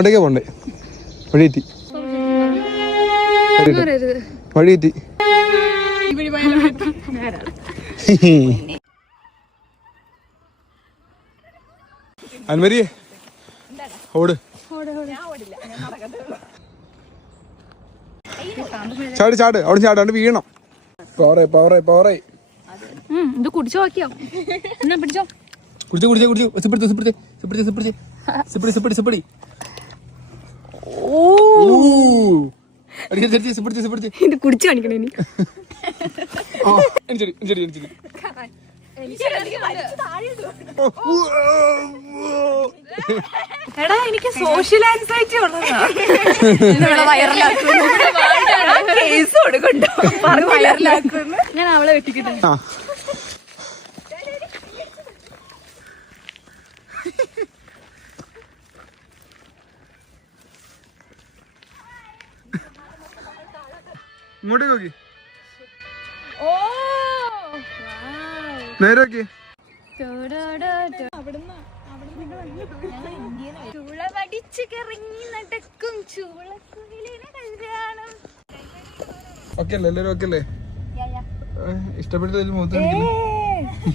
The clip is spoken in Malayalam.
അങ്ങോട്ടേക്കാ പോണ്ടേ? വഴിയെത്തി വഴിയെത്തി. അൻവരിയെ ഓട്. ചാട് ചാട് അവിടെ ചാടാണ്ട് വീണം. പോറേ പോറേ പോറേ. ഇത് കുടിച്ചു നോക്കിയോ? എന്നാ പിടിച്ചോ. കുടിച്ചു കുടിച്ചു കുടിച്ചു. സിപ്പിടിച്ചു സിപ്പിടിച്ചു സിപ്പിടിച്ചു സിപ്പിടിച്ചു സിപ്പിടി സിപ്പിടി സിപ്പിടി. ഇത് കുടിച്ചു കാണിക്കണേ ഇനി. എടാ എനിക്ക് സോഷ്യൽ ആൻസൈറ്റി ഉള്ളതാ. കേസ് കൊടുക്കണ്ടോ? ഞാൻ അവളെ വെട്ടിക്കിട്ടെ. ഇങ്ങോട്ടേക്ക് നോക്കി. നേരെ നോക്കി. ഓക്കെ അല്ലേ? എല്ലാരും ഓക്കെ അല്ലേ? ഇഷ്ടപ്പെട്ടതിൽ മുഖത്ത്